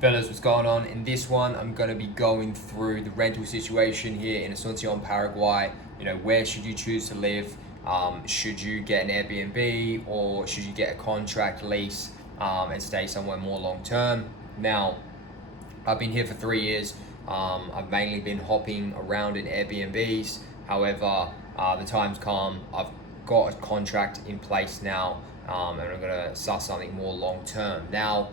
Fellas, what's going on? In this one, I'm going to be going through the rental situation here in Asuncion, Paraguay. Where should you choose to live? Should you get an Airbnb or should you get a contract lease and stay somewhere more long term? Now, I've been here for 3 years. I've mainly been hopping around in Airbnbs. However, the time's come. I've got a contract in place now, and I'm going to suss something more long term. Now,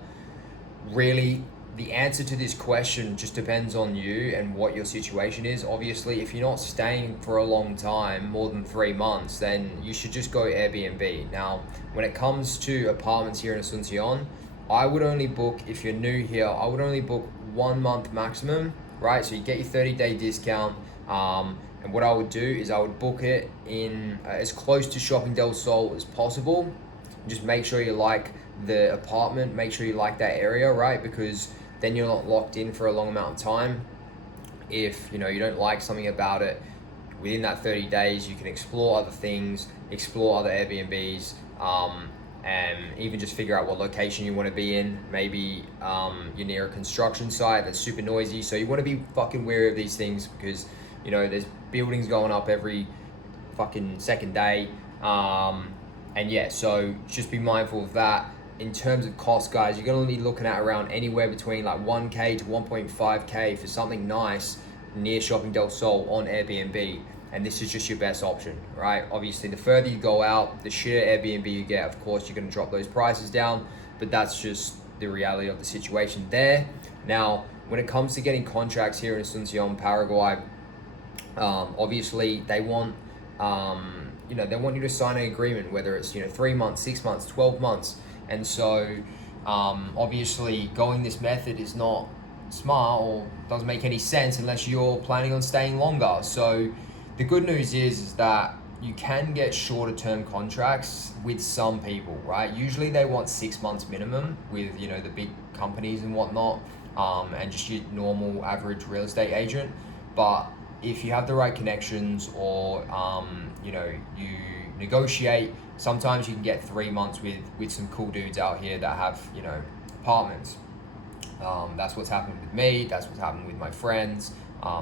really, the answer to this question just depends on you and what your situation is. Obviously, if you're not staying for a long time, more than 3 months, then you should just go Airbnb. Now, when it comes to apartments here in Asuncion, I would only book, if you're new here, I would only book 1 month maximum, right? So you get your 30-day discount. And what I would do is I would book it in as close to Shopping del Sol as possible. Just make sure you like the apartment, make sure you like that area, right? Because then you're not locked in for a long amount of time. If you don't like something about it, within that 30 days you can explore other things, explore other Airbnbs, and even just figure out what location you want to be in. Maybe you're near a construction site that's super noisy, so you want to be fucking wary of these things because there's buildings going up every fucking second day. And yeah, so just be mindful of that. In terms of cost, guys, you're going to be looking at around anywhere between like 1K to 1.5K for something nice near Shopping del Sol on Airbnb. And this is just your best option, right? Obviously, the further you go out, the shitter Airbnb you get, of course, you're going to drop those prices down. But that's just the reality of the situation there. Now, when it comes to getting contracts here in Asuncion, Paraguay, obviously they want they want you to sign an agreement, whether it's 3 months, 6 months, 12 months. And so obviously going this method is not smart or doesn't make any sense unless you're planning on staying longer. So the good news is that you can get shorter term contracts with some people, right? Usually they want 6 months minimum with the big companies and whatnot, and just your normal average real estate agent. But if you have the right connections or you negotiate, sometimes you can get 3 months with some cool dudes out here that have apartments. That's what's happened with me, that's what's happened with my friends.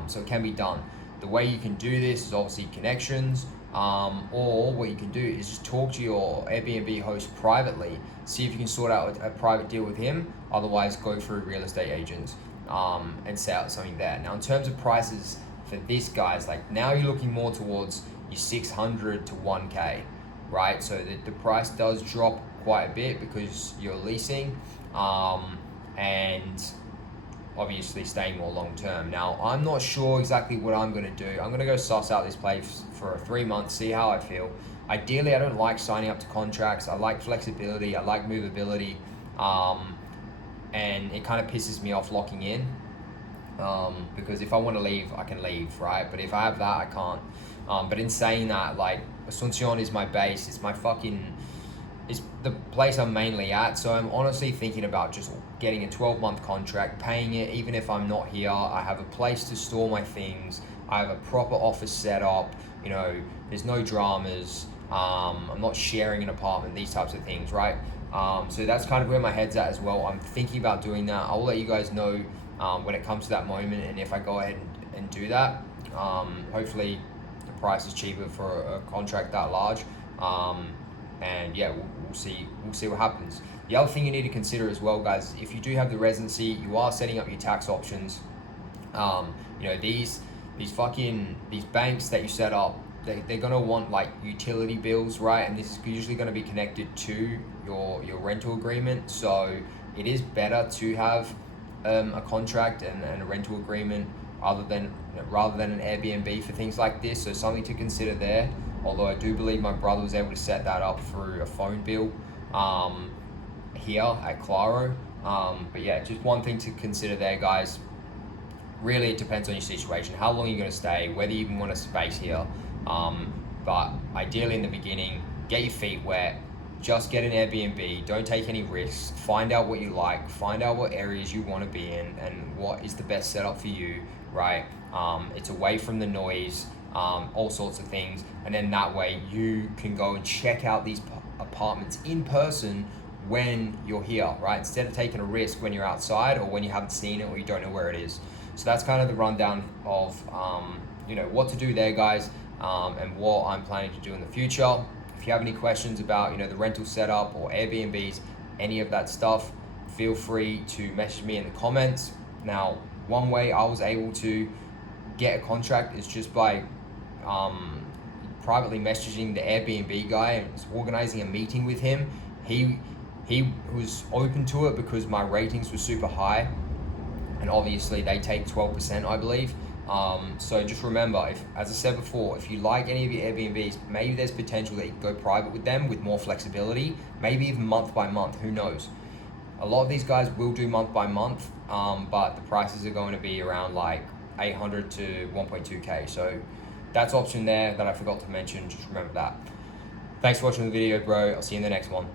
So it can be done. The way you can do this is obviously connections, or what you can do is just talk to your Airbnb host privately, see if you can sort out a private deal with him. Otherwise, go through real estate agents and set out something there. Now, in terms of prices for this, guys, like now you're looking more towards your 600 to 1K, right? So the price does drop quite a bit because you're leasing, and obviously staying more long term. Now, I'm not sure exactly what I'm going to do. I'm going to go suss out this place for 3 months, see how I feel. Ideally, I don't like signing up to contracts. I like flexibility, I like movability, and it kind of pisses me off locking in, because if I want to leave, I can leave, right? But if I have that, I can't. But in saying that, like, Asuncion is my base. It's the place I'm mainly at. So I'm honestly thinking about just getting a 12-month contract, paying it even if I'm not here. I have a place to store my things. I have a proper office set up. There's no dramas. I'm not sharing an apartment, these types of things, right? So that's kind of where my head's at as well. I'm thinking about doing that. I'll let you guys know when it comes to that moment, and if I go ahead and do that. Hopefully the price is cheaper for a contract that large, and yeah, we'll see what happens. The other thing you need to consider as well, guys, if you do have the residency, you are setting up your tax options. These banks that you set up, they're gonna want like utility bills, right? And this is usually going to be connected to your rental agreement. So it is better to have a contract and a rental agreement rather than an Airbnb for things like this. So something to consider there. Although I do believe my brother was able to set that up through a phone bill here at Claro. But yeah, just one thing to consider there, guys. Really, it depends on your situation, how long you're going to stay, whether you even want a space here. But ideally in the beginning, get your feet wet. Just get an Airbnb, don't take any risks, find out what you like, find out what areas you want to be in and what is the best setup for you, right? It's away from the noise, all sorts of things, and then that way you can go and check out these apartments in person when you're here, right? Instead of taking a risk when you're outside or when you haven't seen it or you don't know where it is. So that's kind of the rundown of what to do there, guys, and what I'm planning to do in the future. If you have any questions about the rental setup or Airbnbs, any of that stuff, feel free to message me in the comments. Now, one way I was able to get a contract is just by privately messaging the Airbnb guy and organizing a meeting with him. He was open to it because my ratings were super high, and obviously they take 12%, I believe. So just remember, as I said before, if you like any of your Airbnbs, maybe there's potential that you can go private with them with more flexibility, maybe even month by month, who knows. A lot of these guys will do month by month, but the prices are going to be around like 800 to 1.2K. So that's option there that I forgot to mention, just remember that. Thanks for watching the video, bro. I'll see you in the next one.